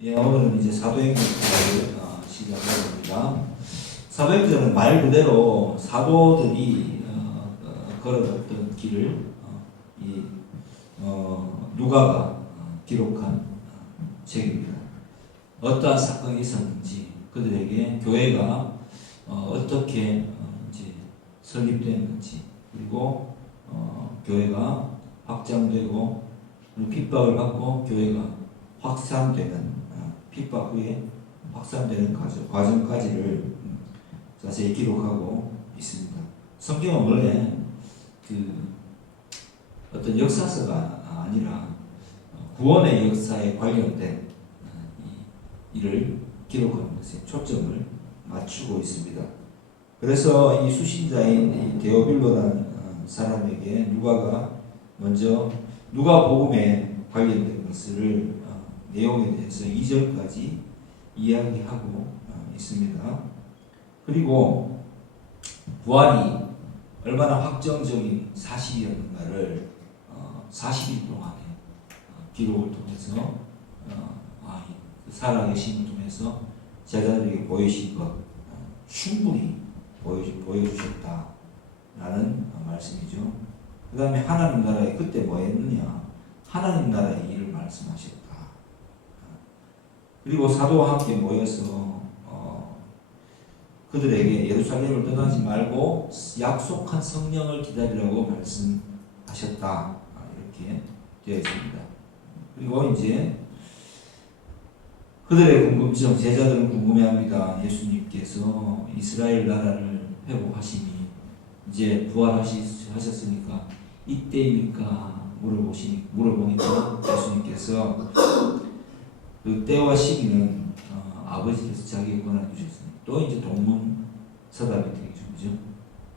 예, 오늘은 이제 사도행전을 시작합니다. 사도행전은 말 그대로 사도들이 걸어갔던 길을 누가가 기록한 책입니다. 어떠한 사건이 있었는지, 그들에게 교회가 어떻게 이제 설립됐는지, 그리고 교회가 확장되고 핍박을 받고 교회가 확산되는 핍박 후에 확산되는 과정까지를 자세히 기록하고 있습니다. 성경은 원래 어떤 역사서가 아니라 구원의 역사에 관련된 일을 기록하는 것에 초점을 맞추고 있습니다. 그래서 이 수신자인 데오빌로라는 사람에게 누가가 먼저 누가복음에 관련된 것을 내용에 대해서 2절까지 이야기하고 있습니다. 그리고 부활이 얼마나 확정적인 사실이었는가를 40일 동안의 기록을 통해서 살아계신 통해서 제자들에게 보이신 것 충분히 보여주셨다라는 말씀이죠. 그 다음에 하나님 나라에 그때 뭐 했느냐? 하나님 나라의 일을 말씀하셨다. 그리고 사도와 함께 모여서 그들에게 예루살렘을 떠나지 말고 약속한 성령을 기다리라고 말씀하셨다. 이렇게 되어 있습니다. 그리고 이제 그들의 궁금증, 제자들은 궁금해합니다. 예수님께서 이스라엘 나라를 회복하시니 이제 부활하셨으니까 이때입니까? 물어보니까 예수님께서 그 때와 시기는 아버지께서 자기의 권한을 주셨으니 또 이제 동문서답이 되겠죠. 그죠?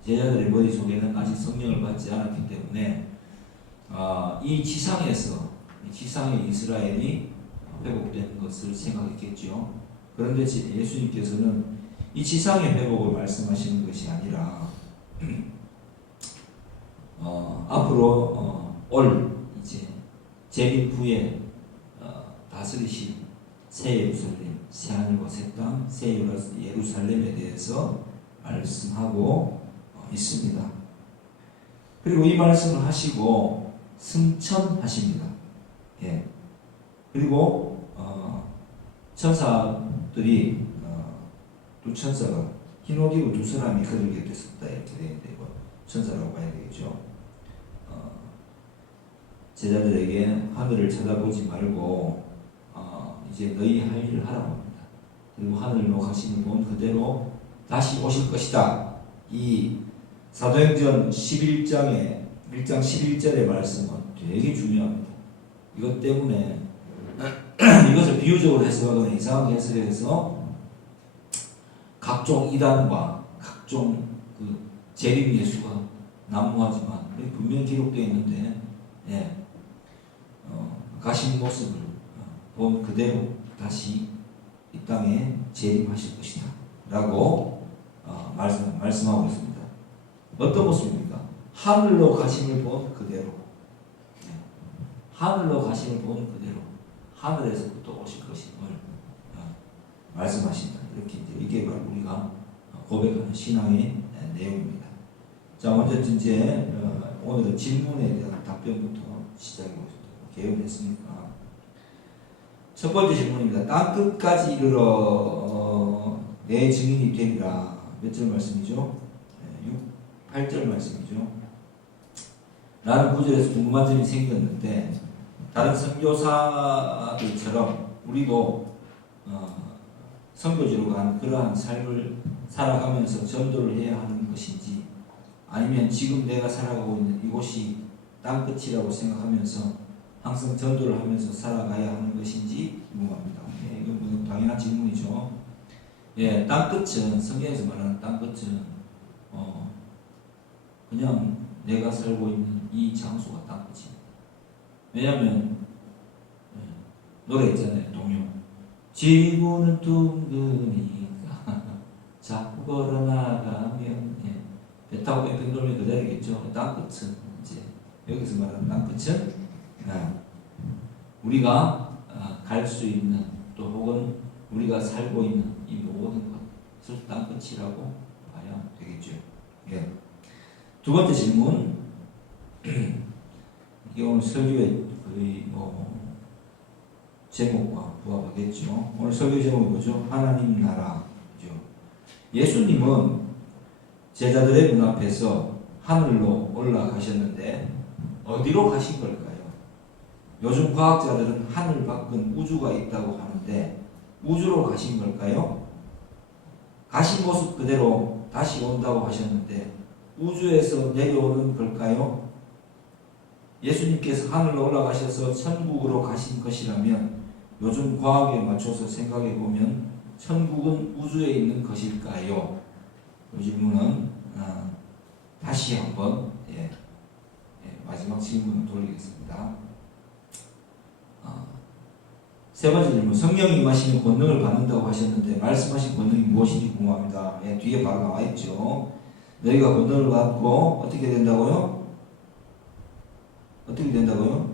제자들의 머릿속에는 아직 성령을 받지 않았기 때문에 이 지상의 이스라엘이 회복되는 것을 생각했겠죠. 그런데 예수님께서는 이 지상의 회복을 말씀하시는 것이 아니라 앞으로 올 이제 재림 후에 다스리실 새 예루살렘, 새 하늘과 새 땅, 새 예루살렘에 대해서 말씀하고 있습니다. 그리고 이 말씀을 하시고 승천하십니다. 예. 그리고 천사들이 두 천사가 흰옷 입은 두 사람이 그들 곁에 섰다 이렇게 되는데 천사라고 봐야 되겠죠. 제자들에게 하늘을 쳐다보지 말고 이제 너희 할 일을 하라고 합니다. 그리고 하늘로 가시는 분 그대로 다시 오실 것이다. 이 사도행전 11장의 1장 11절의 말씀은 되게 중요합니다. 이것 때문에 이것을 비유적으로 해석하거나 이상하게 해석해서 각종 이단과 각종 재림 예수가 난무하지만 분명히 기록되어 있는데 가신 모습을 본 그대로 다시 이 땅에 재림하실 것이다 라고 말씀하고 있습니다. 어떤 모습입니까? 하늘로 가심을 본 그대로, 하늘로 가심을 본 그대로 하늘에서부터 오실 것임을 말씀하신다. 이렇게 이게 바로 우리가 고백하는 신앙의 내용입니다. 자, 먼저 이제 오늘은 질문에 대한 답변부터 시작해 보겠습니다. 개요했으니까 첫 번째 질문입니다. 땅 끝까지 이르러 내 증인이 되리라. 몇 절 말씀이죠? 8절 말씀이죠. 라는 구절에서 궁금한 점이 생겼는데 다른 선교사들처럼 우리도 선교지로 가는 그러한 삶을 살아가면서 전도를 해야 하는 것인지 아니면 지금 내가 살아가고 있는 이곳이 땅끝이라고 생각하면서 항상 전도를 하면서 살아가야 하는 것인지 궁금합니다. 이건 당연한 질문이죠. 땅끝은 성경에서 말하는 땅끝은 그냥 내가 살고 있는 이 장소가 땅끝이에요. 왜냐하면 노래 있잖아요. 동요. 지구는 둥그니까 자꾸 걸어나가면 배 타고 뺑뺑 돌면 그 자리겠죠. 땅끝은 이제 여기서 말하는 땅끝은 우리가 갈 수 있는 또 혹은 우리가 살고 있는 이 모든 것을 땅끝이라고 봐야 되겠죠. 예. 두 번째 질문. 이게 오늘 설교의 거의 제목과 부합하겠죠. 오늘 설교 제목이 뭐죠? 하나님 나라죠. 예수님은 제자들의 눈앞에서 하늘로 올라가셨는데 어디로 가신 걸까요? 요즘 과학자들은 하늘 밖은 우주가 있다고 하는데 우주로 가신 걸까요? 가신 모습 그대로 다시 온다고 하셨는데 우주에서 내려오는 걸까요? 예수님께서 하늘로 올라가셔서 천국으로 가신 것이라면 요즘 과학에 맞춰서 생각해 보면 천국은 우주에 있는 것일까요? 이 질문은 다시 한번 마지막 질문을 돌리겠습니다. 세 번째 질문. 성령이 임하시면 권능을 받는다고 하셨는데 말씀하신 권능이 무엇인지 궁금합니다. 뒤에 바로 나와 있죠. 너희가 권능을 받고 어떻게 된다고요? 어떻게 된다고요?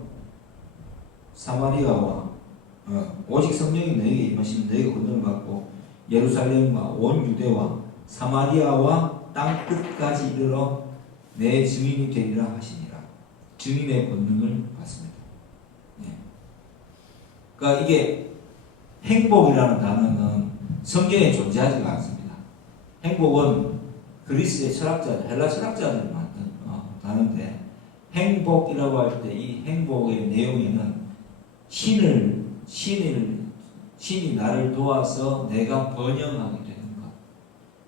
사마리아와 오직 성령이 너희에게 임하시면 너희가 권능을 받고 예루살렘과 온 유대와 사마리아와 땅 끝까지 이르러 내 증인이 되리라 하시니라. 증인의 권능을 받습니다. 그러니까 이게 행복이라는 단어는 성경에 존재하지가 않습니다. 행복은 그리스의 철학자들, 헬라 철학자들이 만든 단어인데 행복이라고 할 때 이 행복의 내용에는 신이 나를 도와서 내가 번영하게 되는 것,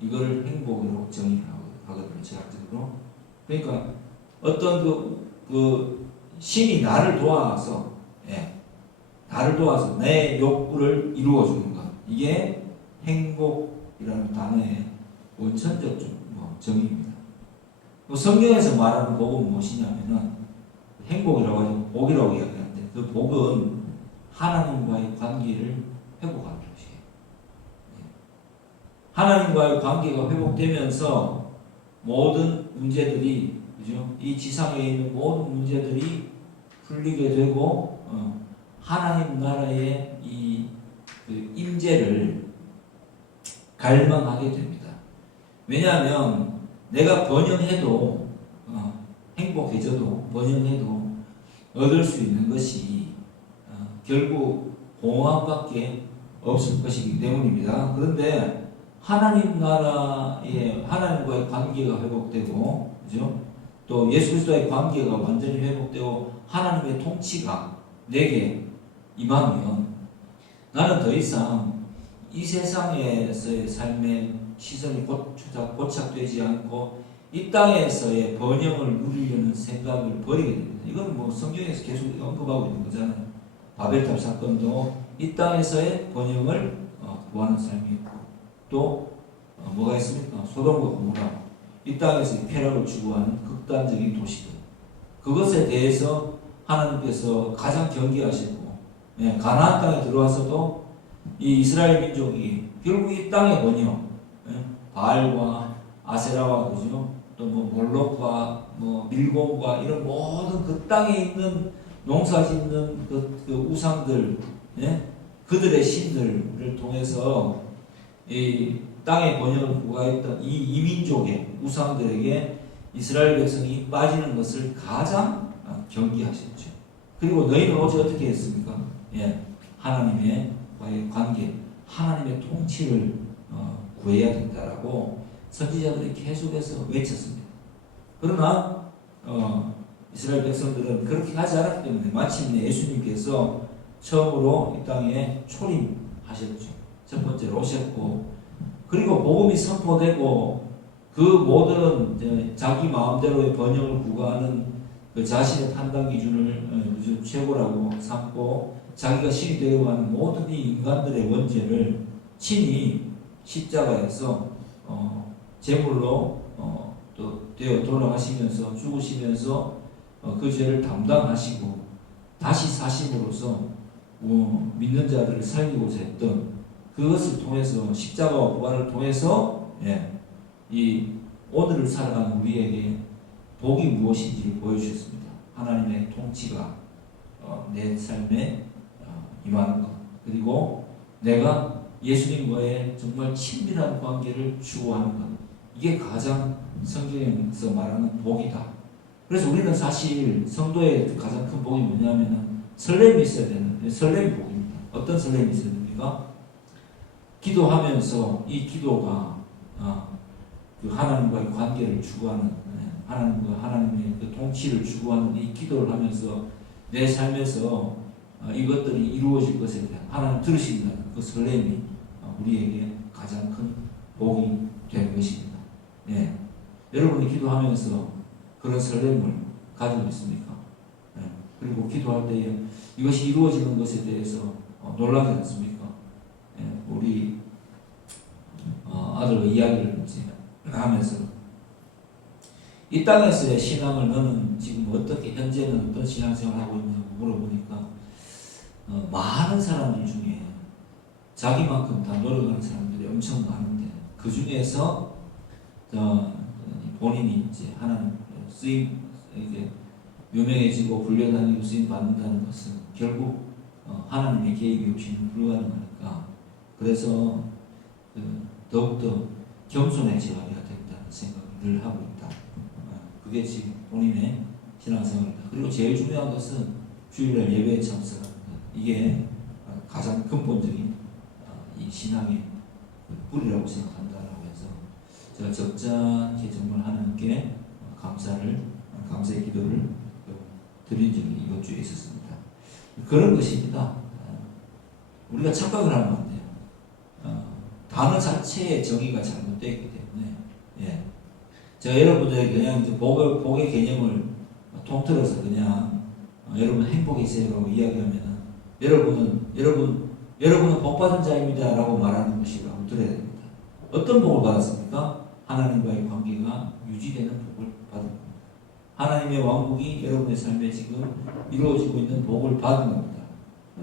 이걸 행복으로 정의를 하거든요, 철학적으로. 그러니까 어떤 그 신이 나를 도와서 내 욕구를 이루어주는 것, 이게 행복이라는 단어의 원천적 정의입니다. 성경에서 말하는 복은 무엇이냐면은 행복이라고 하죠. 복이라고 이야기하는데 그 복은 하나님과의 관계를 회복하는 것이에요. 하나님과의 관계가 회복되면서 모든 문제들이, 그죠? 이 지상에 있는 모든 문제들이 풀리게 되고 하나님 나라의 그 임재를 갈망하게 됩니다. 왜냐하면 내가 번영해도 행복해져도 번영해도 얻을 수 있는 것이 결국 공허함밖에 없을 것이기 때문입니다. 그런데 하나님 나라의 하나님과의 관계가 회복되고, 그죠? 또 예수 그리스도의 관계가 완전히 회복되고 하나님의 통치가 내게 임하면 나는 더 이상 이 세상에서의 삶의 시선이 고착되지 않고 이 땅에서의 번영을 누리려는 생각을 버리게 됩니다. 이건 성경에서 계속 언급하고 있는 거잖아요. 바벨탑 사건도 이 땅에서의 번영을 구하는 삶이었고, 또 뭐가 있습니까? 소돔과 고모라, 이 땅에서 쾌락을 추구하는 극단적인 도시들, 그것에 대해서 하나님께서 가장 경계하시고, 가나안 땅에 들어와서도 이 이스라엘 민족이 결국 이 땅의 번영, 바알과 아세라와, 그죠? 또 몰록과 밀곰과 이런 모든 그 땅에 있는 농사짓는 그 우상들, 그들의 신들을 통해서 이 땅의 번영을 구하였던 이 이민족의 우상들에게 이스라엘 백성이 빠지는 것을 가장 경계하셨죠. 그리고 너희는 어제 어떻게 했습니까? 하나님의 관계, 하나님의 통치를 구해야 된다라고 선지자들이 계속해서 외쳤습니다. 그러나 이스라엘 백성들은 그렇게 하지 않았기 때문에 마침내 예수님께서 처음으로 이 땅에 초림하셨죠. 첫 번째로 오셨고, 그리고 복음이 선포되고 그 모든 자기 마음대로의 번영을 구가하는 그 자신의 판단 기준을 최고라고 삼고 자기가 신이 되려고 하는 모든 이 인간들의 원죄를 친히 십자가에서 제물로 또 되어 돌아가시면서 죽으시면서 그 죄를 담당하시고 다시 사심으로써 믿는 자들을 살리고자 했던 그것을 통해서, 십자가와 부활을 통해서 이 오늘을 살아가는 우리에게 복이 무엇인지를 보여주셨습니다. 하나님의 통치가 내 삶에 임하는 것, 그리고 내가 예수님과의 정말 친밀한 관계를 추구하는 것. 이게 가장 성경에서 말하는 복이다. 그래서 우리는 사실 성도의 가장 큰 복이 뭐냐면은 설렘이 있어야 되는, 설렘이 복입니다. 어떤 설렘이 있어야 됩니까? 기도하면서 이 기도가 그 하나님과의 관계를 추구하는, 하나님과 하나님의 그 통치를 추구하는 이 기도를 하면서 내 삶에서 이것들이 이루어질 것에 대한 하나님 들으신다는 그 설렘이 우리에게 가장 큰 복이 되는 것입니다. 예. 여러분이 기도하면서 그런 설렘을 가지고 있습니까? 예. 그리고 기도할 때에 이것이 이루어지는 것에 대해서 놀라지 않습니까? 예. 우리 아들과 이야기를 하면서 이 땅에서의 신앙을 너는 지금 어떻게 현재는 어떤 신앙생활을 하고 있냐고 물어보니까 많은 사람들 중에 자기만큼 다 노력하는 사람들이 엄청 많은데 그 중에서 본인이 이제 하나님 쓰임 이게 유명해지고 불려다니고 쓰임 받는다는 것은 결국 하나님의 계획이 없이는 불가능하니까 그래서 더욱더 겸손해져야 된다는 생각을 늘 하고 있다. 그게 지금 본인의 신앙생활이다. 그리고 제일 중요한 것은 주일날 예배에 참석하는 것. 이게 가장 근본적인 이 신앙의 뿌리라고 생각한다라고 해서 제가 적잖게 정말 하나님께 감사의 기도를 드린 적이 이번 주에 있었습니다. 그런 것입니다. 우리가 착각을 하면 안 돼요. 단어 자체의 정의가 잘못되어 있기 때문에 예. 제가 여러분들에게 그냥 이제 복의 개념을 통틀어서 그냥 여러분 행복이세요라고 이야기하면은 여러분은 복받은 자입니다 라고 말하는 것이라고 들어야 됩니다. 어떤 복을 받았습니까? 하나님과의 관계가 유지되는 복을 받은 겁니다. 하나님의 왕국이 여러분의 삶에 지금 이루어지고 있는 복을 받은 겁니다.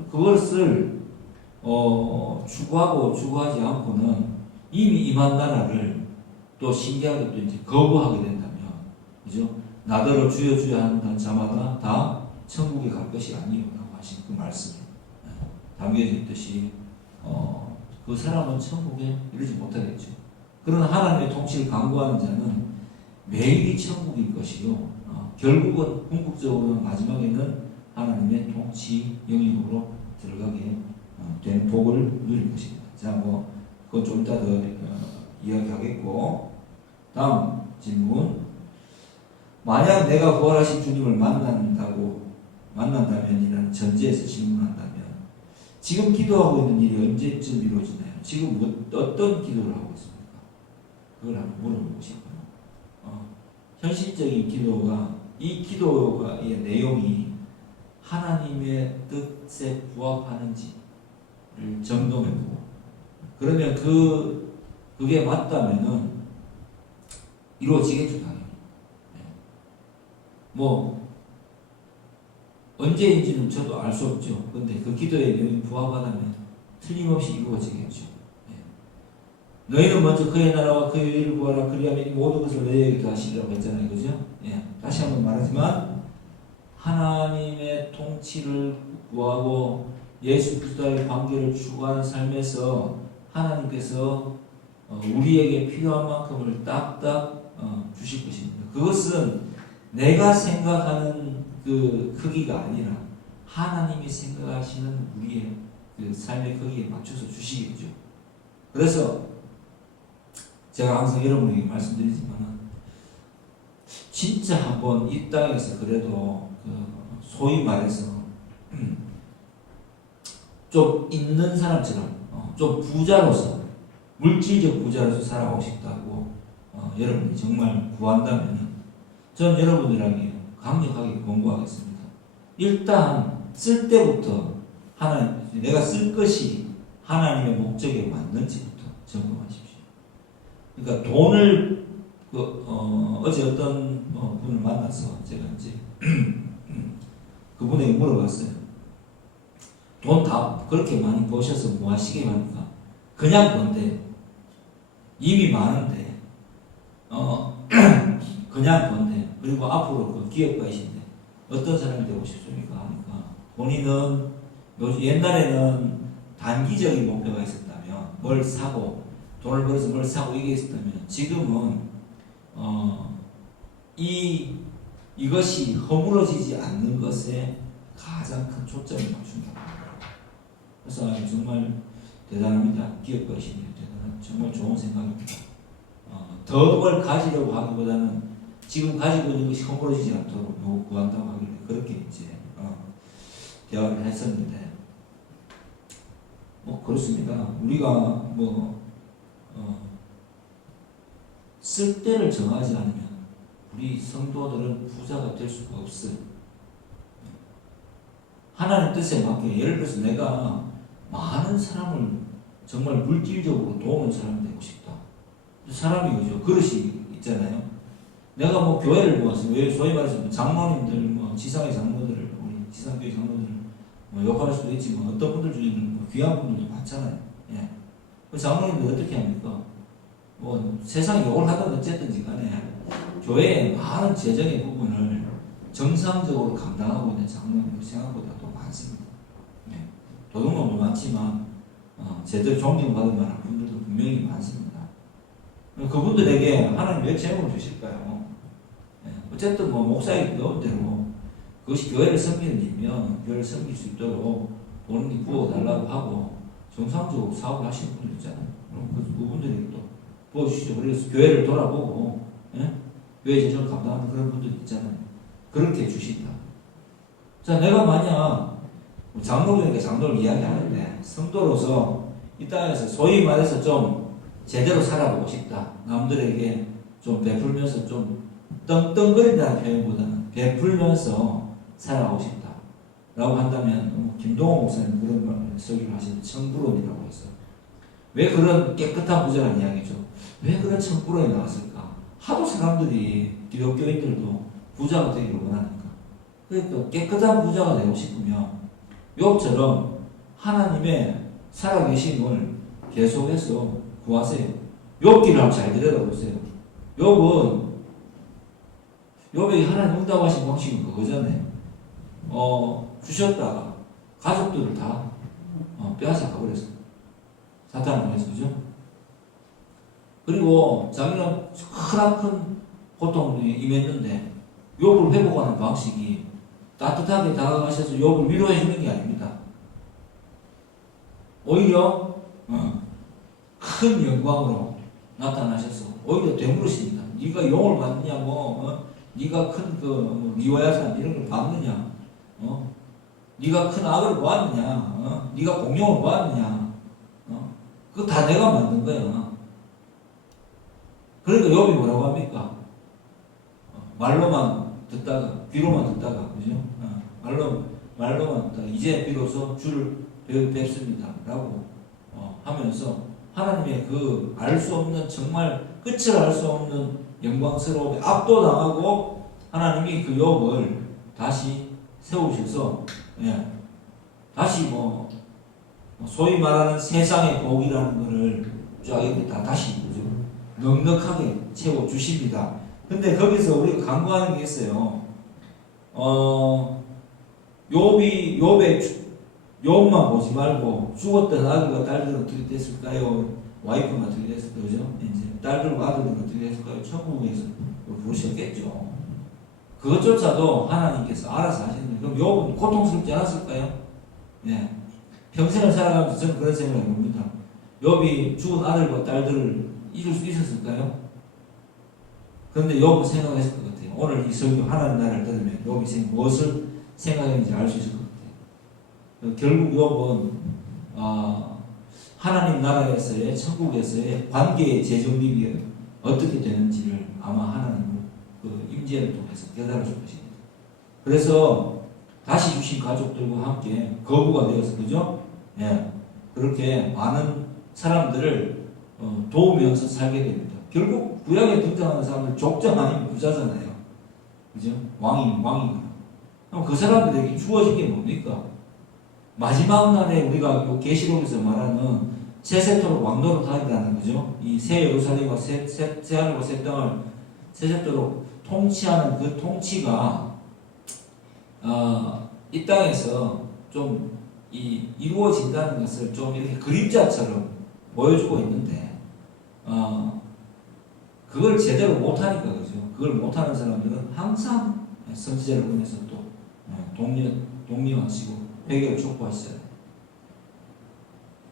그것을 추구하지 않고는 이미 임한 나라를 또 신기하게 또 이제 거부하게 된다면, 그죠? 나더러 주여 주여 하는 자마다 다 천국에 갈 것이 아니오라고 하신 그 말씀이 담겨져 있듯이 그 사람은 천국에 이르지 못하겠죠. 그러나 하나님의 통치를 강구하는 자는 매일이 천국일 것이요. 결국은 궁극적으로는 마지막에는 하나님의 통치 영역으로 들어가게 된 복을 누릴 것입니다. 자, 그거 좀 이따 더 이야기하겠고, 다음 질문. 만약 내가 부활하신 주님을 만난다면이라는 전제에서 질문한다면, 지금 기도하고 있는 일이 언제쯤 이루어지나요? 지금 어떤 기도를 하고 있습니까? 그걸 한번 물어보고 싶어요. 현실적인 기도가, 이 기도의 내용이 하나님의 뜻에 부합하는지를 점검해보고, 그러면 그게 맞다면은 이루어지겠죠, 당연히. 언제인지는 저도 알 수 없죠. 근데 그 기도의 내용이 부합하다면 틀림없이 이루어지겠죠. 너희는 먼저 그의 나라와 그의 의를 구하라. 그리하면 이 모든 것을 너희에게 더하시리라고 했잖아요. 그죠? 다시 한번 말하지만 하나님의 통치를 구하고 예수 그리스도의 관계를 추구하는 삶에서 하나님께서 우리에게 필요한 만큼을 딱딱 주실 것입니다. 그것은 내가 생각하는 그 크기가 아니라 하나님이 생각하시는 우리의 그 삶의 크기에 맞춰서 주시겠죠. 그래서 제가 항상 여러분에게 말씀드리지만 진짜 한번 이 땅에서 그래도 소위 말해서 좀 있는 사람처럼 좀 부자로서 물질적 부자로서 살아가고 싶다고 여러분이 정말 구한다면 전 여러분들에게 강력하게 권고하겠습니다. 일단 쓸 때부터 내가 쓸 것이 하나님의 목적에 맞는지부터 점검하십시오. 그러니까 돈을 어제 어떤 분을 만나서 제가 이제 그분에게 물어봤어요. 돈 다 그렇게 많이 버셔서 뭐 하시게 합니까? 그냥 번데 이미 많은데 그냥 번데 그리고 앞으로 그 기업가이신데 어떤 사람이 되고 싶습니까? 하니까 본인은 옛날에는 단기적인 목표가 있었다면 뭘 사고 돈을 벌어서 뭘 사고 이게 있었다면 지금은 이것이 허물어지지 않는 것에 가장 큰 초점을 맞춘다. 그래서 정말 대단합니다. 기업가 신이 대단한 정말 좋은 생각입니다. 더 뭘 가지려고 하기보다는 지금 가지고 있는 것이 허물어지지 않도록 구한다고 하길래 그렇게 이제 대화를 했었는데 그렇습니다. 우리가 쓸 때를 정하지 않으면 우리 성도들은 부자가 될 수가 없어요. 하나님 뜻에 맞게 예를 들어서 내가 많은 사람을 정말 물질적으로 도우는 사람이 되고 싶다. 사람이 그죠 그릇이 있잖아요. 내가 교회를 모아서 왜 소위 말해서 장로님들 지상의 장로들을 우리 지상교회 장로들을 욕할 수도 있지만 어떤 분들 중에는 귀한 분들도 많잖아요. 예. 그 장로님들 어떻게 합니까? 세상에 욕을 하든 어쨌든지 간에 교회의 많은 재정의 부분을 정상적으로 감당하고 있는 장로님들 생각보다 더 많습니다. 예. 도둑놈도 많지만 제대로 존경받을 만한 분들도 분명히 많습니다. 그분들에게 하나님 왜 재물을 주실까요? 예. 어쨌든 목사의 배운 대로 그것이 교회를 섬기는 일이면 교회를 섬길 수 있도록 돈을 부어달라고 하고 정상적으로 사업을 하시는 분들 있잖아요. 그럼 그분들에게 또 부어주시죠. 그래서 교회를 돌아보고 교회 재정을 감당하는 그런 분들 있잖아요. 그렇게 주신다. 자, 내가 만약 장로님에게 장로를 이야기하는데 성도로서 이 땅에서 소위 말해서 좀 제대로 살아보고 싶다. 남들에게 좀 베풀면서 좀 떵떵거린다는 표현보다는 베풀면서 살아가고 싶다. 라고 한다면 김동호 목사님 그런 말 설교를 하시는 청부론이라고 했어요. 왜 그런 깨끗한 부자라는 이야기죠. 왜 그런 청부론이 나왔을까? 하도 사람들이 기독교인들도 부자가 되기를 원하니까. 그러니까 깨끗한 부자가 되고 싶으면 욥처럼 하나님의 살아계심을 계속해서 구하세요. 욥기를 한번 잘 들여다보세요. 욥은 욥에게 하나님 응답하신 방식은 그거잖아요. 주셨다가 가족들을 다 빼앗아 버렸어요. 사탄을 통해서, 그죠? 그리고 자기는 크나큰 고통에 임했는데 욥을 회복하는 방식이 따뜻하게 다가가셔서 욥을 위로해 주는 게 아닙니다. 오히려 큰 영광으로 나타나셔서 오히려 되물으십니다. 네가 용을 받느냐, 네가 큰 리와야산 이런 걸 받느냐, 네가 큰 악을 보았느냐, 네가 공룡을 보았느냐, 그거 다 내가 만든 거야. 그러니까 욥이 뭐라고 합니까? 말로만 듣다가 귀로만 듣다가, 그죠? 말로만 듣다가 이제 비로소 주를 뵙습니다. 라고 하면서 하나님의 그 알 수 없는 정말 끝을 알 수 없는 영광스러움에 압도당하고 하나님이 그 욥을 다시 세우셔서 다시 소위 말하는 세상의 복이라는 것을 쫙 이렇게 다시 넉넉하게 채워 주십니다. 근데 거기서 우리가 간구하는 게 있어요. 욥만 보지 말고 죽었던 아들과 딸들은 어떻게 됐을까요? 와이프가 어떻게 됐을까요? 그죠? 이제 딸들과 아들들은 어떻게 됐을까요? 천국에서 부르셨겠죠. 그것조차도 하나님께서 알아서 하시는 거예요. 그럼 욥은 고통스럽지 않았을까요? 네. 평생을 살아가면서 저는 그런 생각을 해봅니다. 욥이 죽은 아들과 딸들을 잊을 수 있었을까요? 그런데 욥은 생각했을 것 같아요. 오늘 이 설교 하나님 나라를 들으면 욥이 무엇을 생각했는지 알 수 있을 것 같아요. 결국 욥은 하나님 나라에서의 천국에서의 관계의 재정립이 어떻게 되는지를 아마 하나님 그 임재를 통해서 깨달을 것입니다. 그래서 다시 주신 가족들과 함께 거부가 되어서, 그죠? 예, 그렇게 많은 사람들을 도우면서 살게 됩니다. 결국 구약에 등장하는 사람들 족장 아니면 부자잖아요. 그죠? 왕이구나. 그럼 그 사람들에게 주어진 게 뭡니까? 마지막 날에 우리가 계시록에서 말하는 새 세토록 왕노릇 하리라는 거죠. 이 새 예루살렘과 새 하늘과 새 땅을 새 세토록 통치하는 그 통치가 이 땅에서 좀 이루어진다는 것을 좀 이렇게 그림자처럼 보여주고 있는데, 그걸 제대로 못하니까, 그죠? 그걸 못하는 사람들은 항상 선지자를 보면서 또 독려하시고 회개를 촉구하시잖아요.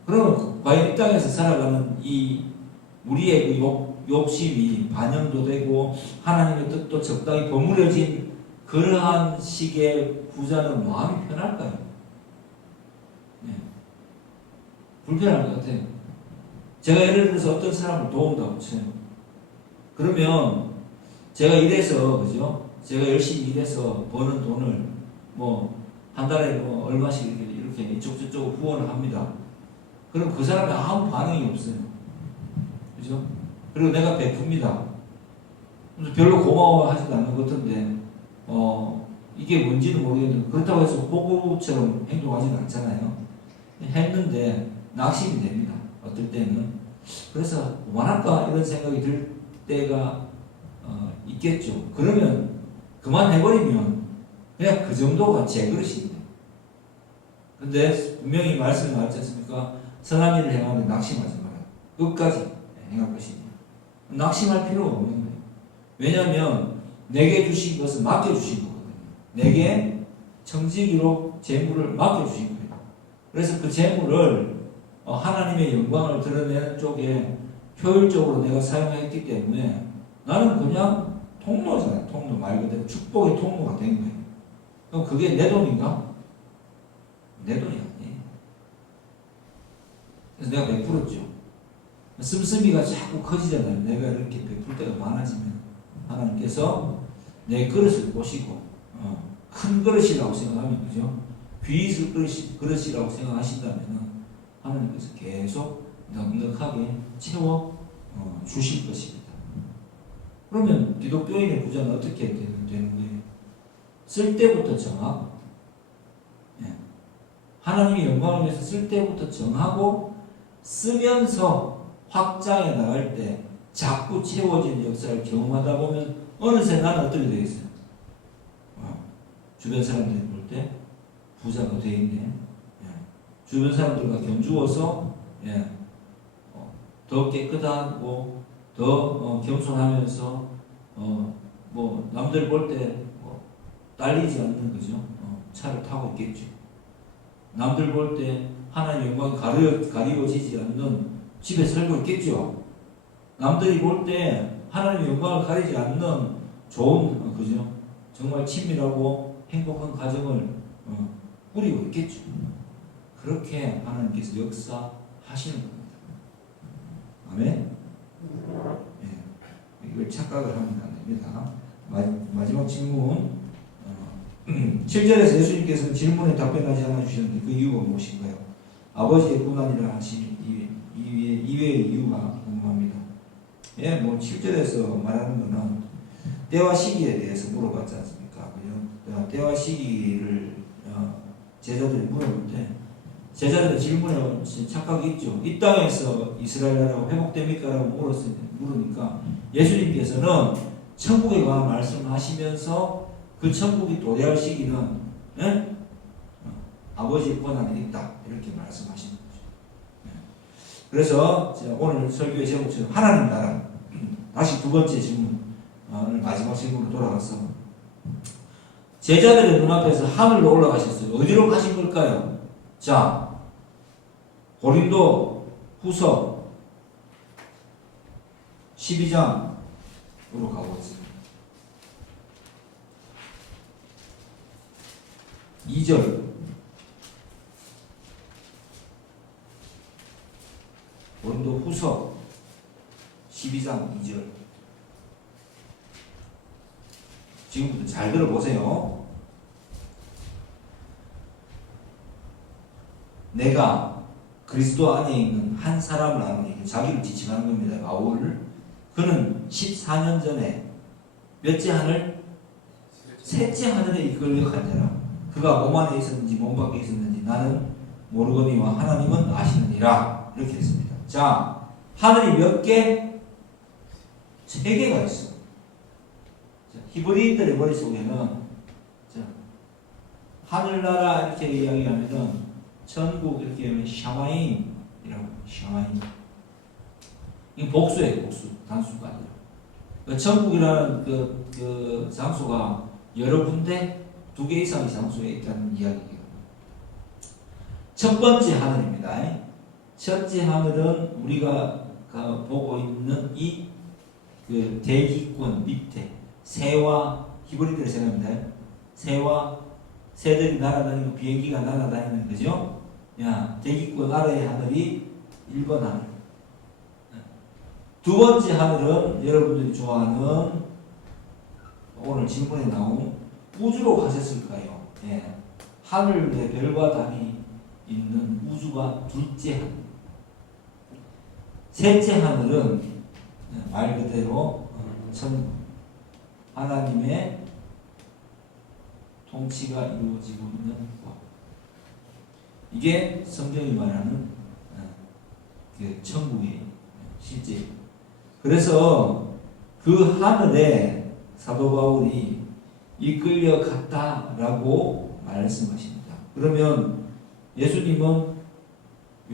그러면 과연 이 땅에서 살아가는 이 우리의 그 욕심이 반영도 되고 하나님의 뜻도 적당히 버무려진 그러한 식의 부자는 마음이 편할까요? 네. 불편할 것 같아요. 제가 예를 들어서 어떤 사람을 도운다고 쳐요. 그러면 제가 일해서, 그죠? 제가 열심히 일해서 버는 돈을 뭐 한 달에 뭐 얼마씩 이렇게 이쪽 저쪽 후원을 합니다. 그럼 그 사람이 아무 반응이 없어요. 그죠? 그리고 내가 베풉니다. 별로 고마워하지도 않는 것 같은데, 이게 뭔지는 모르겠는데, 그렇다고 해서 호구처럼 행동하지는 않잖아요. 했는데, 낙심이 됩니다. 어떨 때는. 그래서, 그만할까? 이런 생각이 들 때가 있겠죠. 그러면, 그만해버리면, 그냥 그 정도가 제 그릇입니다. 근데, 분명히 말씀이 나왔지 않습니까? 선한 일을 행하는데 낙심하지 마라. 끝까지 행할 것입니다. 낙심할 필요가 없는 거예요. 왜냐하면 내게 주신 것은 맡겨주신 거거든요. 내게 청지기로 재물을 맡겨주신 거예요. 그래서 그 재물을 하나님의 영광을 드러내는 쪽에 효율적으로 내가 사용했기 때문에 나는 그냥 통로잖아요. 통로 말 그대로 축복의 통로가 된 거예요. 그럼 그게 내 돈인가? 내 돈이 아니에요. 그래서 내가 베풀었죠. 씀씀이가 자꾸 커지잖아요. 내가 이렇게 베풀 때가 많아지면 하나님께서 내 그릇을 보시고 큰 그릇이라고 생각하면, 그죠? 귀 있을 그릇이라고 생각하신다면 하나님께서 계속 넉넉하게 채워 주실 것입니다. 그러면 기독교인의 부자는 어떻게 되는 거예요? 쓸 때부터 정하고, 하나님의 영광을 위해서 쓸 때부터 정하고 쓰면서 확장해 나갈 때 자꾸 채워지는 역사를 경험하다 보면 어느새 나는 어떻게 되겠어요? 주변 사람들이 볼 때 부자가 돼 있네. 주변 사람들과 견주어서 더 깨끗하고 더 겸손하면서 뭐 남들 볼 때 딸리지 않는, 그죠? 차를 타고 있겠죠. 남들 볼 때 하나님의 영광이 가리워지지 않는 집에 살고 있겠죠. 남들이 볼 때 하나님의 영광을 가리지 않는 좋은, 그죠? 정말 친밀하고 행복한 가정을 꾸리고 있겠죠. 그렇게 하나님께서 역사하시는 겁니다. 아멘? 이걸 착각을 하면 안 됩니다. 마지막 질문. 7절에서 예수님께서는 질문에 답변하지 않아 주셨는데 그 이유가 무엇인가요? 아버지의 고난이라 하신 이외의 이유가 궁금합니다. 뭐 7절에서 말하는 거는 때와 시기에 대해서 물어봤지 않습니까? 그죠? 때와 시기를 제자들이 물어볼 때 제자들의 질문에 착각이 있죠. 이 땅에서 이스라엘 나라가 회복됩니까? 라고 물으니까 예수님께서는 천국에 관한 말씀을 하시면서 그 천국이 도래할 시기는 아버지의 권한이 있다, 이렇게 말씀하시는 거죠. 그래서 제가 오늘 설교의 제목처럼 하나님 나라, 다시 두 번째 질문, 오늘 마지막 질문으로 돌아가서 제자들의 눈앞에서 하늘로 올라가셨어요. 어디로 가신 걸까요? 자, 고린도 후서 12장으로 가보겠습니다. 2절. 고린도 후서 12장 2절. 지금부터 잘 들어보세요. 내가 그리스도 안에 있는 한 사람을 아노니, 자기를 지칭하는 겁니다. 바울. 그는 14년 전에 몇째 하늘? 셋째 하늘에 이끌려 간 자라. 그가 몸 안에 있었는지 몸 밖에 있었는지 나는 모르거니와 하나님은 아시느니라. 이렇게 했습니다. 자, 하늘이 몇 개? 3개가 있어. 자, 히브리인들의 머릿속에는, 자, 하늘나라 이렇게 이야기하면은 천국 이렇게 하면 샤마임이라고. 샤마임. 이 복수예요, 복수. 단수가 아니라. 그 천국이라는 그 장소가 여러 군데, 2개 이상의 장소에 있다는 이야기예요. 첫 번째 하늘입니다. 첫째 하늘은 우리가 보고 있는 그 대기권 밑에 새와 히브리들의 생각입니다. 새들이 날아다니고 비행기가 날아다니는 거죠. 야, 대기권 아래의 하늘이 1번 하늘. 두 번째 하늘은 여러분들이 좋아하는 오늘 질문에 나온 우주로 가셨을까요? 예. 하늘의 별과 달이 있는 우주가 둘째 하늘. 셋째 하늘은 말 그대로 하나님의 통치가 이루어지고 있는 곳. 이게 성경이 말하는 그 천국의 실제. 그래서 그 하늘에 사도 바울이 이끌려 갔다라고 말씀하십니다. 그러면 예수님은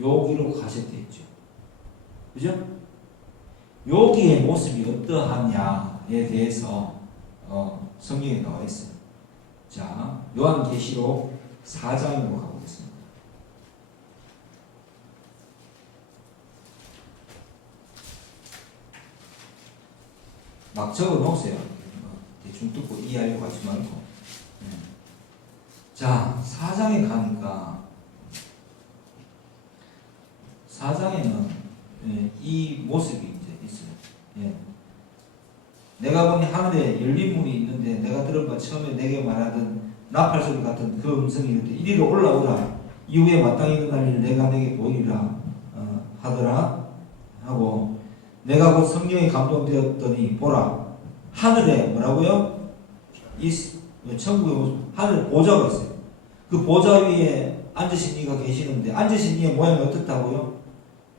여기로 가셨겠죠. 그죠? 여기의 모습이 어떠하냐에 대해서 성경에 나와 있어요. 자, 요한계시록 4장으로 가보겠습니다. 막 적어 놓으세요. 대충 듣고 이해하려고 하지 말고. 자, 4장에 가니까 4장에는 이 모습이 이제 있어요. 예. 내가 보니 하늘에 열린 문이 있는데 내가 들은 바 처음에 내게 말하던 나팔 소리 같은 그 음성이 있는데 이리로 올라오라. 이후에 마땅히 일어날 일을 내가 내게 보이리라 하더라 하고, 내가 곧 성령에 감동되었더니 보라, 하늘에 뭐라고요? 이 천국의 모습, 하늘에 보좌가 있어요. 그 보좌 위에 앉으신 이가 계시는데 앉으신 이의 모양이 어떻다고요?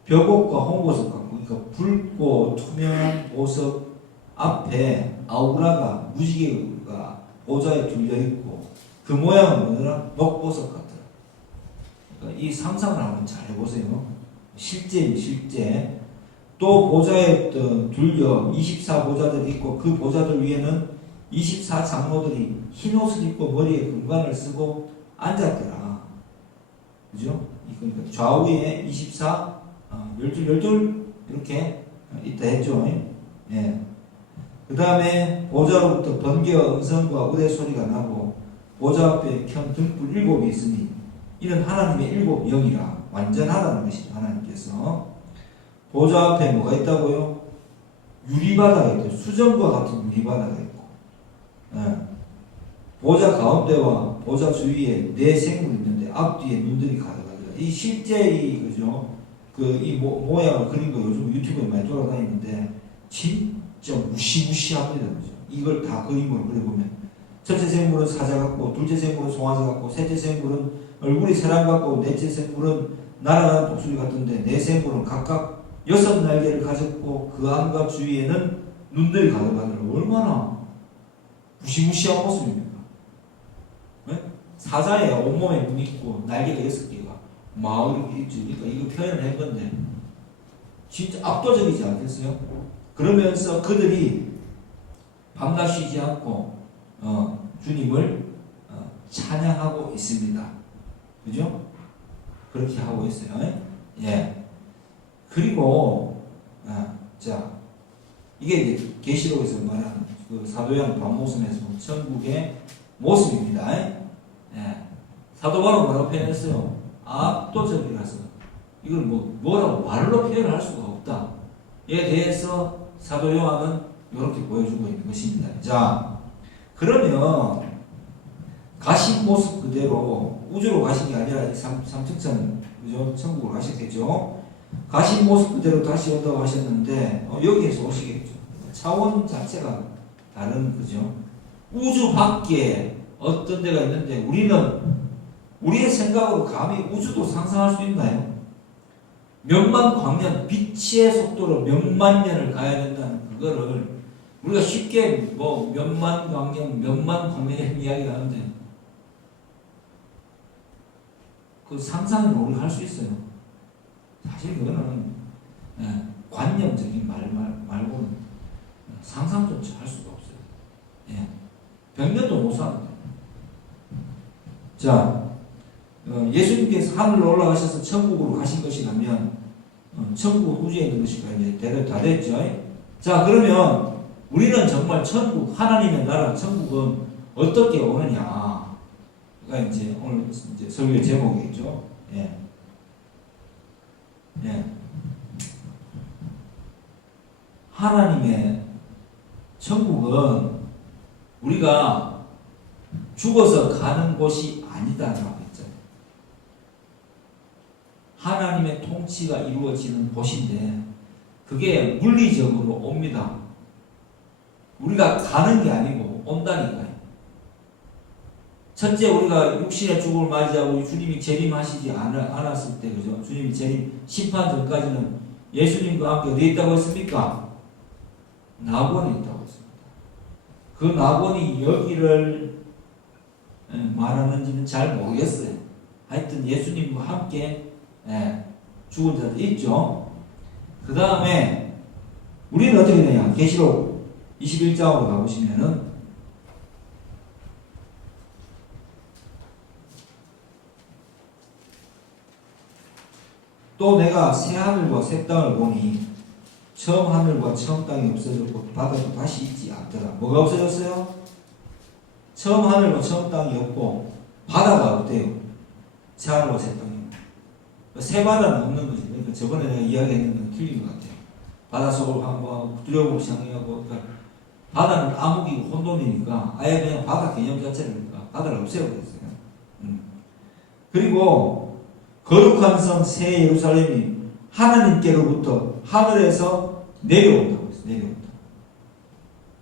벽옥과 홍보석 같고, 그러니까 붉고 투명한 보석 앞에 아우라가, 무지개가 보좌에 둘려 있고, 그 모양은 뭐더라? 녹보석 같더라. 그러니까 이 상상을 한번 잘 해보세요. 실제. 또 보좌에 둘려 24보좌들이 있고, 그 보좌들 위에는 24장로들이 흰 옷을 입고 머리에 금관을 쓰고 앉았더라. 그죠? 그러니까 좌우에 12 이렇게 있다 했죠. 예. 그 다음에 보좌로부터 번개와 음성과 우레 소리가 나고, 보좌 앞에 켠 등불 7이 있으니 이는 하나님의 7 영이라. 완전하다는 것이죠. 하나님께서. 보좌 앞에 뭐가 있다고요? 유리바다가 있고, 수정과 같은 유리바다가 있고, 예. 보좌 가운데와 보좌 주위에 4 생물이 있는데 앞뒤에 눈들이 가득하더라. 이 실제 그죠? 이 모양을 그린 거 요즘 유튜브에 많이 돌아다니는데 진짜 무시무시합니다. 그죠? 이걸 다 그림으로 그려보면 첫째 생물은 사자 같고, 둘째 생물은 송아지 같고, 셋째 생물은 얼굴이 사람 같고, 넷째 생물은 날아가는 독수리 같은데, 네 생물은 각각 6 날개를 가졌고 그 안과 주위에는 눈들이 가득하더라. 얼마나 무시무시한 모습입니까? 네? 사자에 온몸에 눈이 있고 날개가 6개가 막 이렇게 있죠. 그러니까 이거 표현을 한 건데 진짜 압도적이지 않겠어요? 그러면서 그들이 밤낮 쉬지 않고 주님을 찬양하고 있습니다. 그죠? 그렇게 하고 있어요. 예. 그리고 자, 이게 이제 계시록에서 말하는 그 사도요한 밤모습에서 천국의 모습입니다. 예. 사도 바로 뭐라고 표현했어요? 압도적이라서 이걸 뭐라고 말로 표현할 수가 없다. 에 대해서 사도 요한은 이렇게 보여주고 있는 것입니다. 자, 그러면 가신 모습 그대로 우주로 가신 게 아니라 삼층천 그죠? 천국으로 가셨겠죠. 가신 모습 그대로 다시 온다고 하셨는데 여기에서 오시겠죠. 차원 자체가 다른 거죠. 우주 밖에 어떤 데가 있는데 우리는 우리의 생각으로 감히 우주도 상상할 수 있나요? 몇만 광년, 빛의 속도로 몇만 년을 가야 된다는 그거를 우리가 쉽게 몇만 광년 이야기를 하는데 그 상상을 우리가 할 수 있어요. 사실 그거는 관념적인 말고는 상상조차 할 수가 없어요. 예. 100년도 못 사는데. 자, 예수님께서 하늘로 올라가셔서 천국으로 가신 것이라면 천국은 우주에 있는 것이니까 이제 대답 다 됐죠. 자, 그러면 우리는 정말 천국, 하나님의 나라 천국은 어떻게 오느냐? 그러니까 이제 오늘 이제 설교의 제목이겠죠. 예. 예. 하나님의 천국은 우리가 죽어서 가는 곳이 아니다라고 했잖아요. 하나님의 통치가 이루어지는 곳인데 그게 물리적으로 옵니다. 우리가 가는 게 아니고 온다니까요. 첫째, 우리가 육신의 죽음을 맞이하고 주님이 재림하시지 않았을 때, 그죠? 주님이 재림, 심판 전까지는 예수님과 함께 어디에 있다고 했습니까? 낙원에 있다고 했습니다. 그 낙원이 여기를 말하는지는 잘 모르겠어요. 하여튼 예수님과 함께 죽은 자들 있죠. 그 다음에 우리는 어떻게 되냐? 계시록 21장으로 가보시면은 또 내가 새 하늘과 새 땅을 보니 처음 하늘과 처음 땅이 없어졌고 바다도 다시 있지 않더라. 뭐가 없어졌어요? 처음 하늘과 처음 땅이 없고 바다가 없대요. 새 하늘과 새 땅이. 새 바다는 없는 거지. 그러니까 저번에 내가 이야기했는 건 틀린 것 같아요. 바닷속을 한번 두려움을 향하고 그러니까 바다는 암흑이고 혼돈이니까 아예 그냥 바다 개념 자체니까 바다를 없애버렸어요. 그리고 거룩한 성 새 예루살렘이 하나님께로부터 하늘에서 내려온다고 했어요. 내려온다.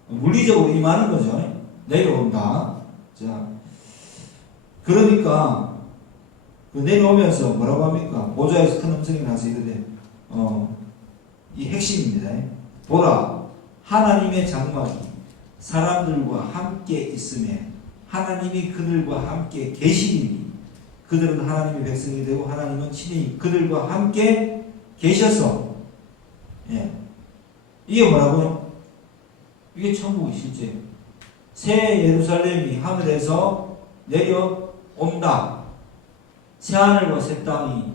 물리적으로 임하는 거죠. 내려온다. 자, 그러니까 그 내려오면서 뭐라고 합니까? 보좌에서 큰 음성이 나서 이르되 이 핵심입니다. 보라, 하나님의 장막이 사람들과 함께 있음에 하나님이 그들과 함께 계시리니 그들은 하나님의 백성이 되고 하나님은 친히 그들과 함께 계셔서 이게 뭐라고요? 이게 천국이 실제 새 예루살렘이 하늘에서 내려온다. 새 하늘과 새 땅이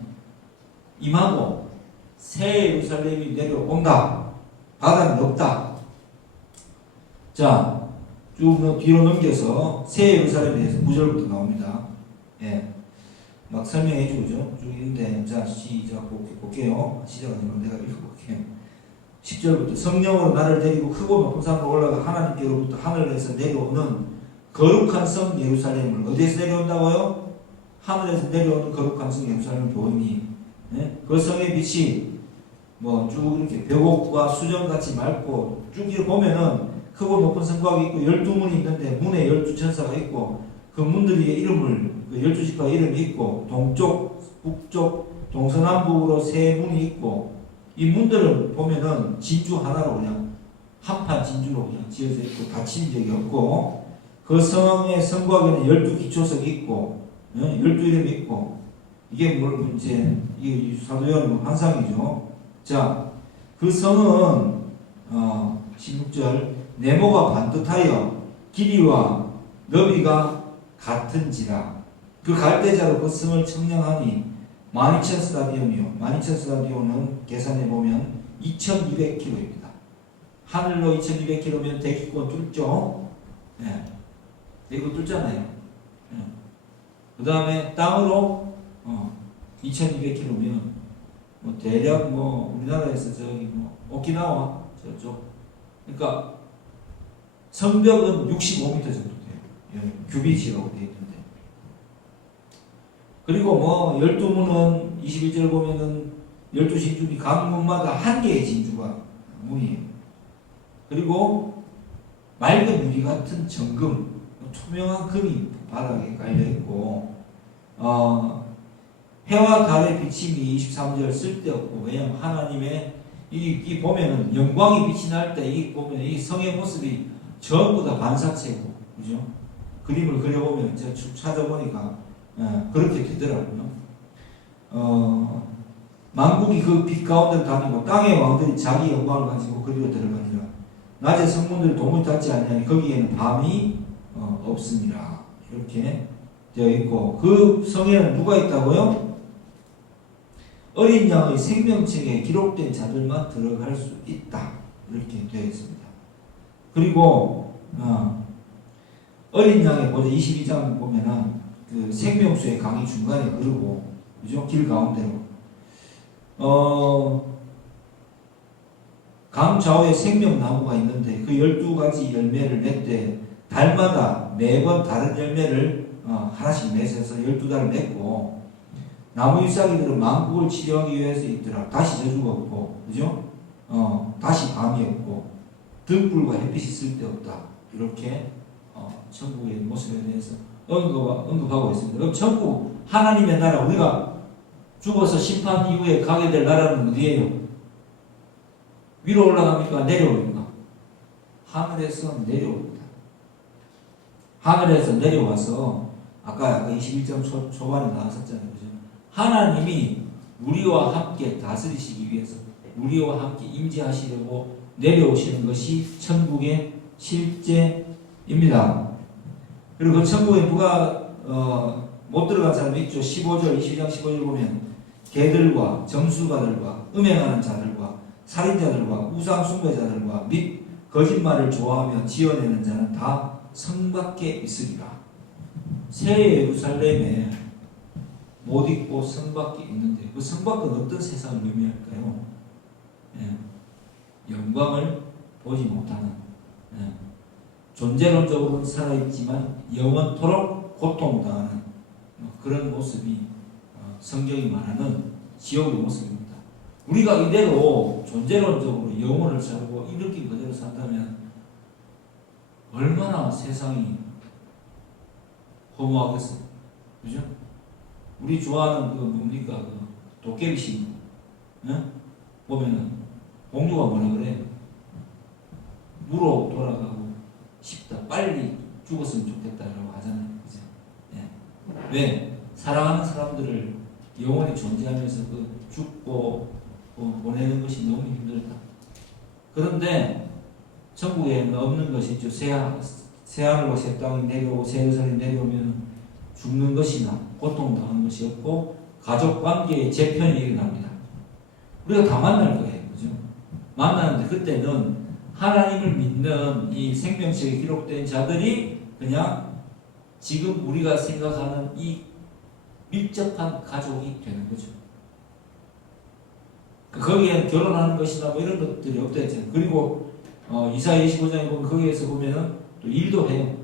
임하고 새 예루살렘이 내려온다. 바다는 없다. 자, 쭉 뒤로 넘겨서 새 예루살렘에 대해서 9절부터 나옵니다. 막 설명해 주죠. 쭉 있는데, 자, 시작 볼게요. 시작은 아니고 내가 읽어볼게요. 10절부터 성령으로 나를 데리고 크고 높은 산으로 올라가 하나님께로부터 하늘에서 내려오는 거룩한 성 예루살렘을 어디에서 내려온다고요? 하늘에서 내려오는 거룩한 성 예루살렘을 보니 그 성의 빛이 뭐 쭉 이렇게 벽옥과 수정같이 맑고 쭉 이렇게 보면은 크고 높은 성곽이 있고 12문이 있는데 문에 12천사가 있고 그 문들의 이름을 그 12지파 이름이 있고 동쪽, 북쪽, 동서남북으로 세 문이 있고 이 문들을 보면은 진주 하나로 그냥 한판 진주로 그냥 지어져 있고 닫힌 적이 없고 그 성의 성곽에는 12기초석이 있고 12이름이 있고 이게 뭘 이제 이게 사도요한의 환상이죠. 자, 그 성은 16절 네모가 반듯하여 길이와 너비가 같은지라 그 갈대자로 그 성을 청량하니 12,000스타디온이요. 12,000스타디온은 계산해 보면 2,200km입니다. 하늘로 2,200km면 대기권 뚫죠. 대기권 뚫잖아요. 그 다음에 땅으로 2,200km면 뭐 대략 뭐 우리나라에서 저기 뭐 오키나와 저쪽 그러니까 성벽은 65m 정도 돼요. 규빗이라고 되어 있는데 그리고 뭐 12문은 21절 보면은 12진주니 각 문마다 한 개의 진주가 문이에요. 그리고 맑은 유리 같은 정금 투명한 금이 바닥에 깔려있고 해와 달의 비침이 23절 쓸데없고 왜냐하면 하나님의 이 보면은 영광이 빛이 날 때 이 보면 이 성의 모습이 전부 다 반사체고 그죠? 그림을 그려보면 제가 쭉 찾아보니까 그렇게 되더라고요. 만국이 그 빛 가운데 다니고 땅의 왕들이 자기 영광을 가지고 그리로 들어가니라. 낮에 성문들이 도무지 닫지 않냐니 거기에는 밤이 없습니다. 이렇게 되어 있고 그 성에는 누가 있다고요? 어린 양의 생명책에 기록된 자들만 들어갈 수 있다. 이렇게 되어 있습니다. 그리고 어린 양의 보자 22장 보면은 그 생명수의 강이 중간에 흐르고 그죠? 길 가운데로 강 좌우에 생명나무가 있는데 그 12가지 열매를 맺되 달마다 매번 다른 열매를 하나씩 맺어서 12달을 맺고 나무 잎사귀들은 만국을 치료하기 위해서 있더라. 다시 저주가 없고 그죠? 다시 밤이 없고 등불과 햇빛이 쓸데없다. 이렇게 천국의 모습에 대해서 언급하고 있습니다. 그럼 천국 하나님의 나라 우리가 죽어서 심판 이후에 가게 될 나라는 어디예요? 위로 올라갑니까? 내려옵니까? 하늘에서 내려옵니다. 하늘에서 내려와서 아까 21장 초반에 나왔었잖아요. 그죠? 하나님이 우리와 함께 다스리시기 위해서 우리와 함께 임재하시려고 내려오시는 것이 천국의 실제입니다. 그리고 그 천국에 누가 못 들어간 사람이 있죠. 15절 22장 15절 보면 개들과 점술가들과 음행하는 자들과 살인자들과 우상 숭배자들과 및 거짓말을 좋아하며 지어내는 자는 다 성 밖에 있으리라. 새 예루살렘에 못 있고 성 밖에 있는데 그 성 밖은 어떤 세상을 의미할까요? 영광을 보지 못하는 존재론적으로는 살아있지만 영원토록 고통당하는 그런 모습이 성경이 말하는 지옥의 모습입니다. 우리가 이대로 존재론적으로 영혼을 살고 이 느낌 그대로 산다면 얼마나 세상이 허무하겠어요. 그죠? 우리 좋아하는 그 뭡니까? 그 도깨비 신부. 보면은 공주가 뭐라 그래? 무로 돌아가고 싶다. 빨리 죽었으면 좋겠다라고 하잖아요. 그죠? 왜? 사랑하는 사람들을 영원히 존재하면서 그 죽고 보내는 것이 너무 힘들다. 그런데 천국에 없는 것이 있죠. 새하늘과 새 땅이 내려오고 새 예루살렘이 내려오면 죽는 것이나 고통당하는 것이 없고 가족 관계의 재편이 일어납니다. 우리가 다 만날 거예요. 그죠? 만나는데 그때는 하나님을 믿는 이 생명책에 기록된 자들이 그냥 지금 우리가 생각하는 이 밀접한 가족이 되는 거죠. 거기에 결혼하는 것이나 뭐 이런 것들이 없다 했잖아요. 그리고 이사야 25장에 보면 거기에서 보면은 또 일도 해요.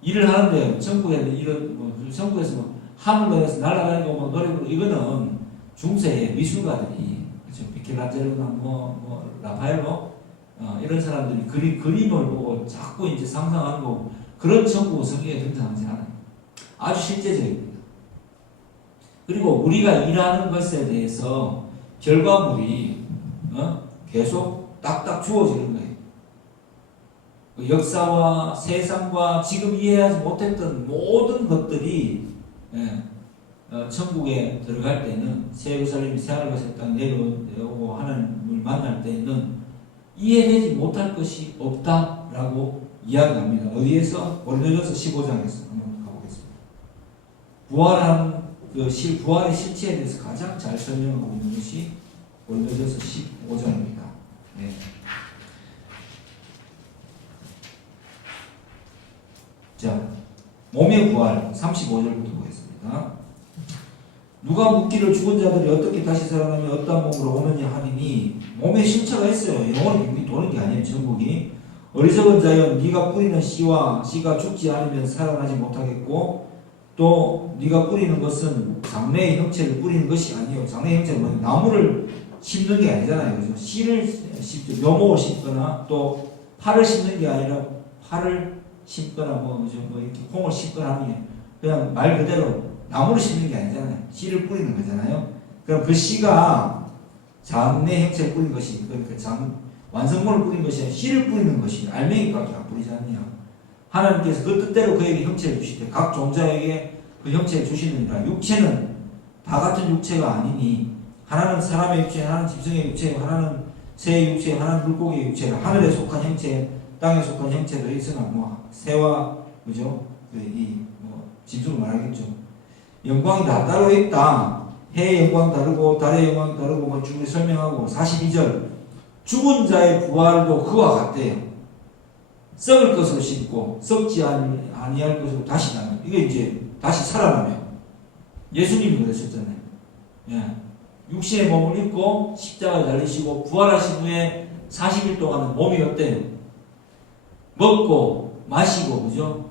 일을 하는데 천국에는 이런 천국에서 뭐 하늘에서 날아다니고 뭐 노래 부르고 이거는 중세의 미술가들이 그렇죠. 미켈란젤로나 뭐 라파엘로 이런 사람들이 그림을 보고 자꾸 이제 상상하는 거고 그런 천국은 성경에 등장하지 않아요. 아주 실제적입니다. 그리고 우리가 일하는 것에 대해서 결과물이 계속 딱딱 주어지는 거예요. 그 역사와 세상과 지금 이해하지 못했던 모든 것들이 천국에 들어갈 때는 새 예루살렘이 새하늘과 새 땅 내려오고 하나님을 만날 때는 이해되지 못할 것이 없다라고 이야기합니다. 어디에서? 고린도전서 15장에서 한번 가보겠습니다. 부활의 실체에 대해서 가장 잘 설명하고 있는 것이 고린도전서 15장입니다. 네. 자, 몸의 부활 35절부터 보겠습니다. 누가 묻기를 죽은 자들이 어떻게 다시 살아나며 어떤 몸으로 오느냐 하니니 몸에 신체가 있어요. 영원히 빙빙 도는 게 아니에요. 천국이. 어리석은 자여 네가 뿌리는 씨가 죽지 않으면 살아나지 못하겠고 또 네가 뿌리는 것은 장래의 형체를 뿌리는 것이 아니에요. 장래의 형체는 뭐 나무를 심는 게 아니잖아요. 그래서 씨를 심죠. 묘목을 심거나 또 파를 심는 게 아니라 파를 심거나 뭐 이렇게 콩을 심거나 하는 게 그냥 말 그대로 나무를 심는 게 아니잖아요. 씨를 뿌리는 거잖아요. 그럼 그 씨가 장래 형체를 뿌린 것이 그러니까 완성본을 뿌린 것이 아니라 씨를 뿌리는 것이 알맹이밖에 안 뿌리지 않냐. 하나님께서 그 뜻대로 그에게 형체를 주시되 각 종자에게 그 형체를 주시느니라. 육체는 다 같은 육체가 아니니 하나는 사람의 육체, 하나는 짐승의 육체, 하나는 새의 육체, 하나는 물고기의 육체라. 하늘에 속한 형체, 땅에 속한 형체도 있으나 뭐 새와 그죠? 이뭐 짐승을 말하겠죠. 영광이 다 따로 있다. 해의 영광 다르고 달의 영광 다르고 뭐 충분히 설명하고 42절 죽은 자의 부활도 그와 같대요. 썩을 것으로 심고 썩지 아니할 것으로 다시 나면 이게 이제 다시 살아나며 예수님이 그러셨잖아요. 예. 육신의 몸을 입고 십자가에 달리시고 부활하신 후에 40일 동안은 몸이 어때요? 먹고 마시고 그죠?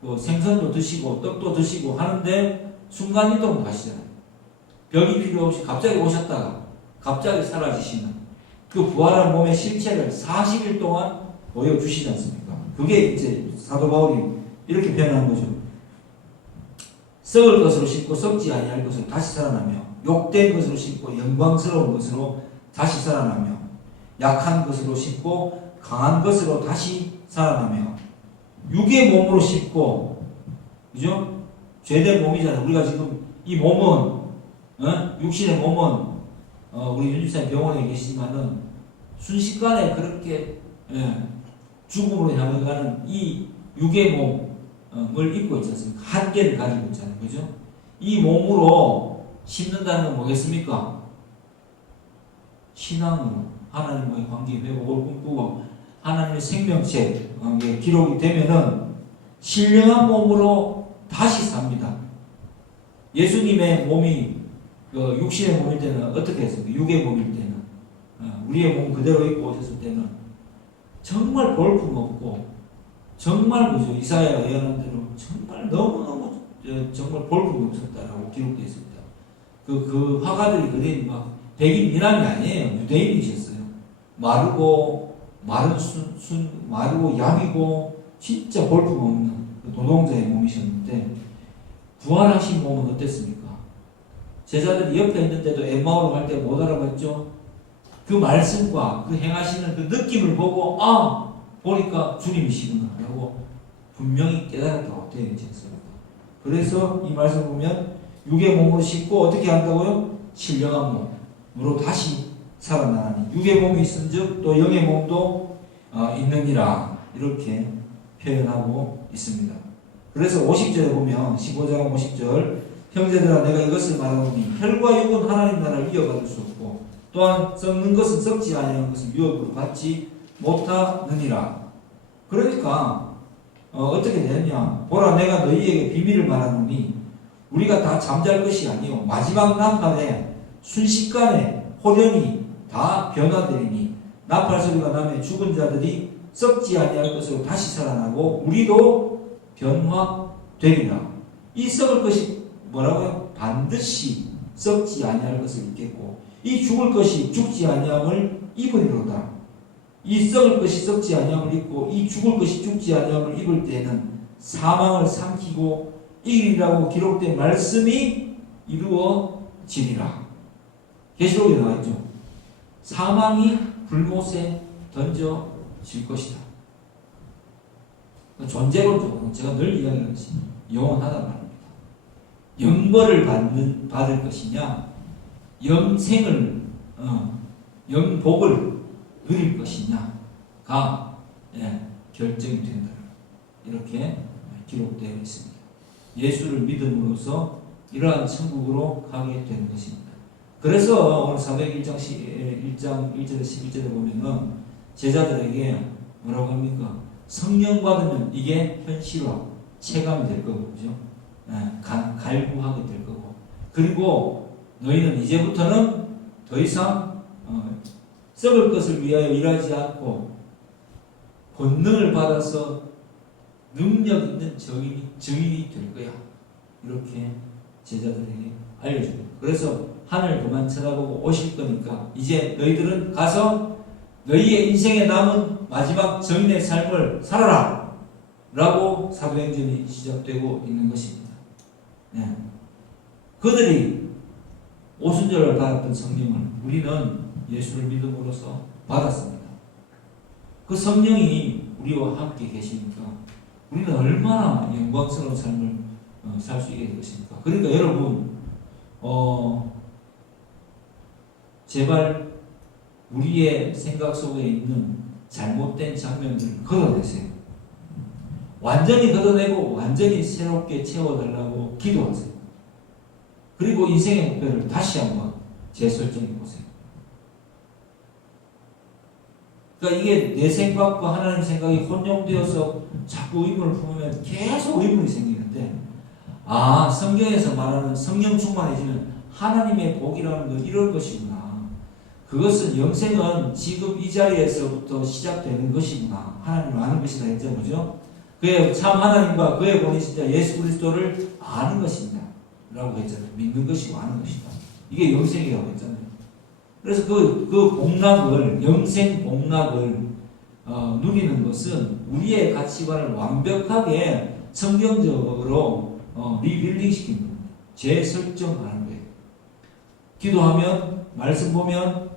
그 생선도 드시고 떡도 드시고 하는데 순간이동도 하시잖아요. 벽이 필요 없이 갑자기 오셨다가 갑자기 사라지시는 그 부활한 몸의 실체를 40일 동안 보여주시지 않습니까? 그게 이제 사도 바울이 이렇게 표현한 거죠. 썩을 것으로 심고 썩지 아니할 것으로 다시 살아나며 욕된 것으로 심고 영광스러운 것으로 다시 살아나며 약한 것으로 심고 강한 것으로 다시 살아나며 육의 몸으로 심고 그죠? 죄된 몸이잖아요. 우리가 지금 이 몸은 육신의 몸은 우리 윤집사님 병원에 계시지만은 순식간에 그렇게 죽음으로 향해 가는 이 육의 몸을 입고 있지 않습니까? 한계를 가지고 있잖아요. 그죠? 이 몸으로 심는다는 건 뭐겠습니까? 신앙으로 하나님과의 관계 회복을 꿈꾸고 하나님의 생명체 기록이 되면은 신령한 몸으로 다시 삽니다. 예수님의 몸이 육신의 몸일 때는 어떻게 했습니까? 육의 몸일 때는 우리의 몸 그대로 입고 오셨을 때는 정말 볼품없고 정말 그죠? 이사야가 예언한 대로 정말 너무너무 정말 볼품이 없었다라고 기록되어 있습니다. 그 화가들이 그린 막 백인 미남이 아니에요. 유대인이셨어요. 마르고 마른 마르고 야위고 진짜 볼품없는 노동자의 몸이셨는데 부활하신 몸은 어땠습니까? 제자들이 옆에 있는데도 엠마오로 갈 때 못 알아봤죠? 그 말씀과 그 행하시는 그 느낌을 보고 보니까 주님이시구나라고 분명히 깨달았다고 되어 있지 않습니까? 그래서 이 말씀 보면 육의 몸으로 싣고 어떻게 한다고요? 신령한 몸으로 다시 살아나니 육의 몸이 있은즉 또 영의 몸도 있느니라 이렇게 표현하고 있습니다. 그래서 50절에 보면 15장 50절 형제들아 내가 이것을 말하노니 혈과 육은 하나님 나라를 이어받을 수 없고 또한 썩는 것은 썩지 아니하는 것은 유업으로 받지 못하느니라. 그러니까 어떻게 되느냐 보라 내가 너희에게 비밀을 말하노니 우리가 다 잠잘 것이 아니요 마지막 난판에 순식간에 호련히 다 변화되리니 나팔 소리가 나면 죽은 자들이 썩지 아니할 것으로 다시 살아나고 우리도 변화되리라. 이 썩을 것이 뭐라고요? 반드시 썩지 아니할 것을 입겠고 이 죽을 것이 죽지 아니함을 입으리로다. 이 썩을 것이 썩지 아니함을 입고 이 죽을 것이 죽지 아니함을 입을 때에는 사망을 삼키고 이기리라고 기록된 말씀이 이루어지리라. 계시록에 나와있죠. 사망이 불못에 던져질 것이다. 존재론적으로 제가 늘 이야기하는 것이 영원하단 말입니다. 영벌을 받을 것이냐 영생을 영복을 누릴 것이냐가 결정이 된다. 이렇게 기록되어 있습니다. 예수를 믿음으로써 이러한 천국으로 가게 되는 것입니다. 그래서 오늘 사도행 1장 1절에 11절에 보면은 제자들에게 뭐라고 합니까? 성령 받으면 이게 현실화, 체감이 될 거고, 그죠? 갈구하게 될 거고. 그리고 너희는 이제부터는 더 이상 썩을 것을 위하여 일하지 않고 권능을 받아서 능력 있는 증인이 될 거야. 이렇게 제자들에게 알려줍니다. 그래서 하늘 그만 쳐다보고 오실 거니까 이제 너희들은 가서 너희의 인생에 남은 마지막 정인의 삶을 살아라 라고 사도행전이 시작되고 있는 것입니다. 그들이 오순절을 받았던 성령을 우리는 예수를 믿음으로써 받았습니다. 그 성령이 우리와 함께 계시니까 우리는 얼마나 영광스러운 삶을 살 수 있게 될 것입니까? 그러니까 여러분 제발 우리의 생각 속에 있는 잘못된 장면들을 걷어내세요. 완전히 걷어내고 완전히 새롭게 채워달라고 기도하세요. 그리고 인생의 목표를 다시 한번 재설정해 보세요. 그러니까 이게 내 생각과 하나님 생각이 혼용되어서 자꾸 의문을 품으면 계속 의문이 생기는데, 성경에서 말하는 성령 충만해지는 하나님의 복이라는 건 이런 것이구나. 그것은 영생은 지금 이 자리에서부터 시작되는 것이구나. 하나님을 아는 것이다 했죠, 그죠? 그의 참 하나님과 그의 본이시자 예수 그리스도를 아는 것입니다. 라고 했잖아요. 믿는 것이고 아는 것이다. 이게 영생이라고 했잖아요. 그래서 그 복락을, 영생 복락을 누리는 것은 우리의 가치관을 완벽하게 성경적으로 리빌딩 시키는 겁니다. 재설정하는 거예요. 기도하면, 말씀 보면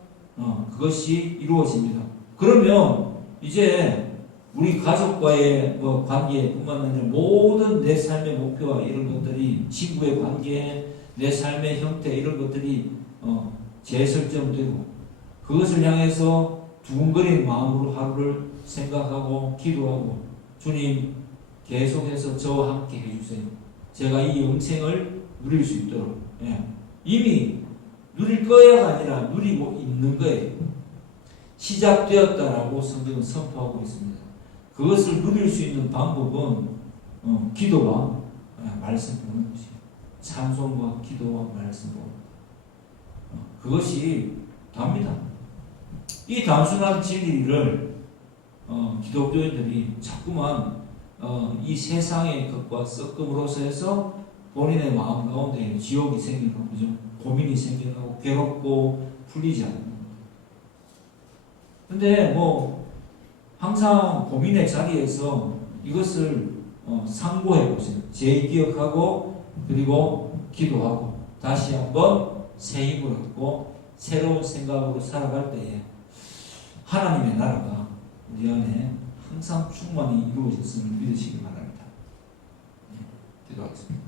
그것이 이루어집니다. 그러면 이제 우리 가족과의 관계뿐만 아니라 모든 내 삶의 목표와 이런 것들이, 친구의 관계, 내 삶의 형태 이런 것들이 재설정되고, 그것을 향해서 두근거리는 마음으로 하루를 생각하고 기도하고, 주님 계속해서 저와 함께 해주세요. 제가 이 영생을 누릴 수 있도록. 이미 누릴 거야가 아니라 누리고 있는 거예요. 시작되었다라고 성경은 선포하고 있습니다. 그것을 누릴 수 있는 방법은 기도와 말씀 보는 것이에요. 찬송과 기도와 말씀 보는 그것이 답니다. 이 단순한 진리를 기독교인들이 자꾸만 이 세상의 것과 섞음으로써 해서 본인의 마음 가운데 지옥이 생기고, 그죠? 고민이 생겨나고 괴롭고 풀리지 않는 겁니다. 근데 항상 고민의 자리에서 이것을 상고해 보세요. 재기억하고 그리고 기도하고 다시 한번 새 힘을 얻고 새로운 생각으로 살아갈 때에 하나님의 나라가 우리 안에 항상 충만히 이루어졌음을 믿으시기 바랍니다. 기도하겠습니다.